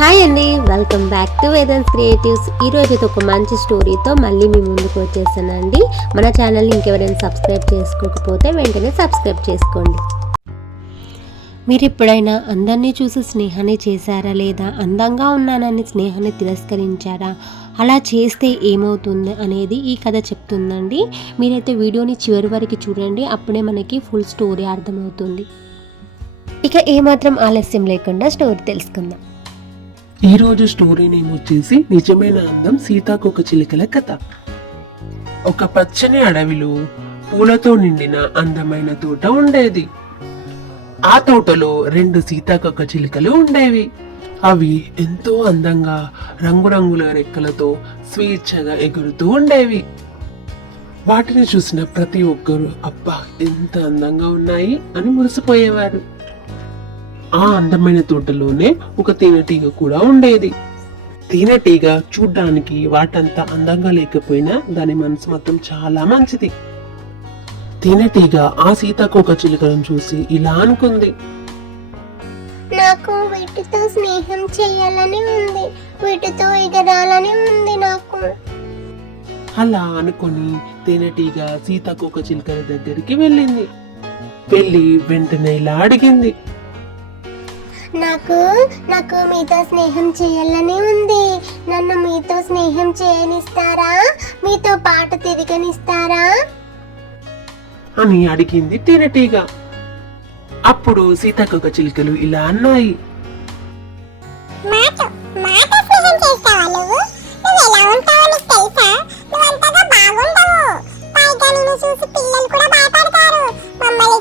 Hi అండి, welcome back to వేదన్స్ creatives. ఈరోజు ఒక మంచి స్టోరీతో మళ్ళీ మీ ముందుకు వచ్చేసానండి. మన ఛానల్ని ఇంకెవరైనా సబ్స్క్రైబ్ చేసుకోకపోతే వెంటనే సబ్స్క్రైబ్ చేసుకోండి. మీరు ఎప్పుడైనా అందరినీ చూసి స్నేహాన్ని చేశారా, లేదా అందంగా ఉన్నానని స్నేహాన్ని తిరస్కరించారా? అలా చేస్తే ఏమవుతుంది అనేది ఈ కథ చెప్తుందండి. మీరైతే వీడియోని చివరి వరకు చూడండి, అప్పుడే మనకి ఫుల్ స్టోరీ అర్థమవుతుంది. ఇక ఏమాత్రం ఆలస్యం లేకుండా స్టోరీ తెలుసుకుందాం. ఈరోజు స్టోరీ నేమ్ వచ్చేసి నిజమైన అందం సీతాకోకచిలుకల కథ. ఒక పచ్చని అడవిలో పూలతో నిండిన అందమైన తోట ఉండేది. ఆ తోటలో 2 సీతాకోకచిలుకలు ఉండేవి. అవి ఎంతో అందంగా రంగురంగుల రెక్కలతో స్వేచ్ఛగా ఎగురుతూ ఉండేవి. వాటిని చూసిన ప్రతి ఒక్కరూ అబ్బా ఎంత అందంగా ఉన్నాయి అని మురిసిపోయేవారు. ఆ అందమైన తోటలోనే ఒక తేనెటీగ కూడా ఉండేది. తేనెటీగ చూడ్డానికి వాటంతా అందంగా లేకపోయినా దాని మనసు మాత్రం చాలా మంచిది. తేనెటీగ ఆ సీతాకోకచిలుకలను చూసి ఇలా అనుకుంది, నాకు వీటితో స్నేహం చేయాలని ఉంది, వీటితో ఎగరాలని ఉంది నాకు. అలా అనుకొని తేనెటీగ సీతాకోకచిలుకల దగ్గరికి వెళ్ళింది. వెళ్ళి వెంటనే ఇలా అడిగింది, నాకు మీతో స్నేహం చేయాలని ఉంది, నన్ను మీతో స్నేహం చేయనిస్తారా, మీతో పాటు తిరగనిస్తారా అని అడిగింది తేనెటీగ. అప్పుడు సీతాకోకచిలుకలు ఇలా అన్నాయి,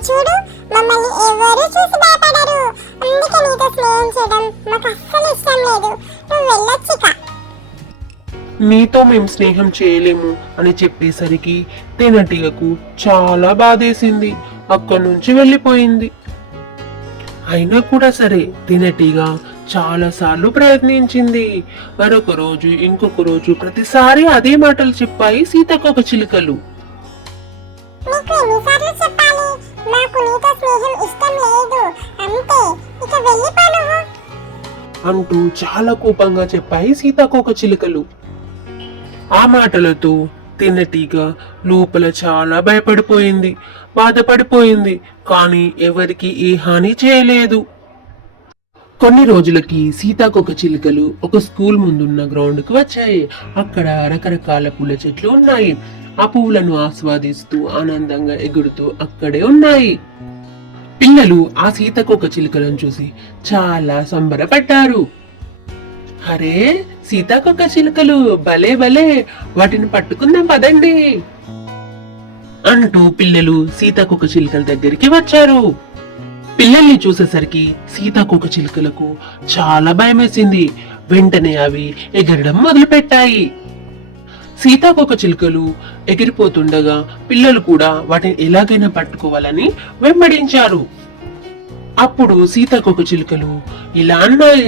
చూడు, మమ్మల్ని ఎవరు చూసి భయపడరు, అందుకే నీతో స్నేహం చేయడం మాకు అస్సలు ఇష్టం లేదు, నువ్వు వెళ్ళొచ్చిక. నీతో మేము స్నేహం చేయలేము అని చెప్పేసరికి తేనెటీగకు చాలా బాధేసింది. అక్కడి నుంచి వెళ్ళిపోయింది. అయినా కూడా సరే తేనెటీగ చాలా సార్లు ప్రయత్నించింది. మరొక రోజు, ఇంకొక రోజు, ప్రతిసారి అదే మాటలు చెప్పాయి సీతాకోకచిలుకలు. నీకు ఎన్నిసార్లు చెప్పాలి, నాకు నీతో స్నేహం ఇష్టం లేదు, అంతే, ఇక వెళ్ళిపో నువ్వు అంటూ చాలా కోపంగా చెప్పాయి సీతాకోకచిలుకలు. ఆ మాటలతో తేనెటీగ లోపల చాలా భయపడిపోయింది, బాధపడిపోయింది. కానీ ఎవరికి ఏ హాని చేయలేదు. కొన్ని రోజులకి సీతాకోకచిలుకలు ఒక స్కూల్ ముందున్న గ్రౌండ్ కు వచ్చాయి. అక్కడ రకరకాల పూల చెట్లు ఉన్నాయి. ఆ పువ్వులను ఆస్వాదిస్తూ ఆనందంగా ఎగురుతూ అక్కడే ఉన్నాయి. పిల్లలు ఆ సీతాకోకచిలుకలను చూసి చాలా సంబరపడ్డారు. అరే, సీతాకోకచిలుకలు భలే భలే, వాటిని పట్టుకుందాం పదండి అంటూ పిల్లలు సీతాకోకచిలుకల దగ్గరికి వచ్చారు. పిల్లల్ని చూసేసరికి సీతాకోకచిలుకలకు చాలా భయమేసింది. వెంటనే అవి ఎగరడం మొదలుపెట్టాయి. సీతాకోకచిలుకలు ఎగిరిపోతుండగా పిల్లలు కూడా వాటిని ఎలాగైనా పట్టుకోవాలని వెంబడించారు. అప్పుడు సీతాకోకచిలుకలు ఇలా అన్నాయి,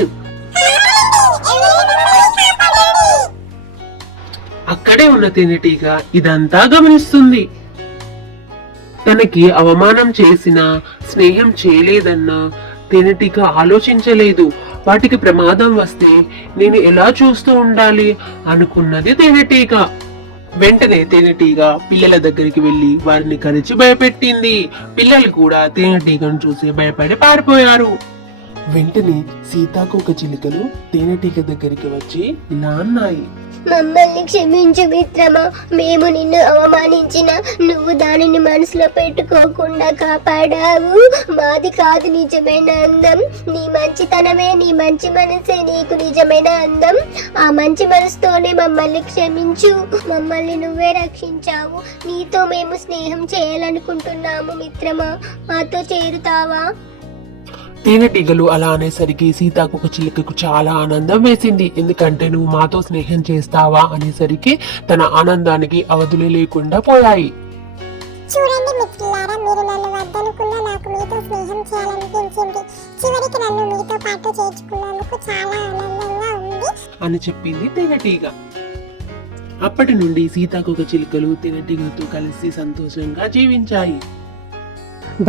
అక్కడే ఉన్న తేనెటీగ ఇదంతా గమనిస్తుంది. తనకి అవమానం చేసినా, స్నేహం చేయలేదన్నా తేనెటీగ ఆలోచించలేదు. వాటికి ప్రమాదం వస్తే నేను ఎలా చూస్తూ ఉండాలి అనుకున్నది తేనెటీగ. వెంటనే తేనెటీగ పిల్లల దగ్గరికి వెళ్లి వారిని కరిచి భయపెట్టింది. పిల్లలు కూడా తేనెటీగను చూసి భయపడి పారిపోయారు. వెంటనే సీతాకోకచిలుకలు తేనెటీగ దగ్గరికి వచ్చి ఇలా అన్నాయి, మమ్మల్ని క్షమించు మిత్రమా, మేము నిన్ను అవమానించిన నువ్వు దానిని మనసులో పెట్టుకోకుండా కాపాడావు. మాది కాదు నిజమైన అందం, నీ మంచితనమే, నీ మంచి మనసే నీకు నిజమైన అందం. ఆ మంచి మనసుతోనే మమ్మల్ని క్షమించు, మమ్మల్ని నువ్వే రక్షించావు. నీతో మేము స్నేహం చేయాలనుకుంటున్నాము మిత్రమా, మాతో చేరుతావా? తేనెటీగలు అలా అనేసరికి సీతాకోకచిలుకకు చాలా ఆనందం వేసింది. ఎందుకంటే నువ్వు మాతో స్నేహం చేస్తావా అనేసరికి తన ఆనందానికి అవధులు లేకుండా పోయాయి. చూడండి మిత్రులారా, మీరు నన్ను వద్దనుకున్నా నాకు మీతో స్నేహం చేయాలనిపించింది. చివరికి నన్ను మీతో పాటు చేర్చుకున్నందుకు చాలా ఆనందంగా ఉంది అని చెప్పింది తేనెటీగ. అప్పటి నుండి సీతాకోకచిలుకలు తేనెటీగలతో కలిసి సంతోషంగా జీవించాయి.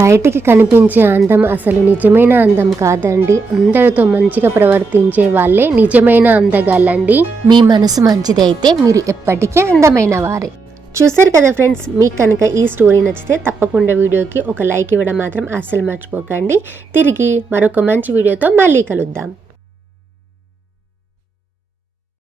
బయటికి కనిపించే అందం అసలు నిజమైన అందం కాదండి. అందరితో మంచిగా ప్రవర్తించే వాళ్ళే నిజమైన అందగాళ్ళండి. మీ మనసు మంచిదైతే మీరు ఎప్పటికీ అందమైన వారే. చూసారు కదా ఫ్రెండ్స్, మీకు కనుక ఈ స్టోరీ నచ్చితే తప్పకుండా వీడియోకి ఒక లైక్ ఇవ్వడం మాత్రం అస్సలు మర్చిపోకండి. తిరిగి మరొక మంచి వీడియోతో మళ్ళీ కలుద్దాం.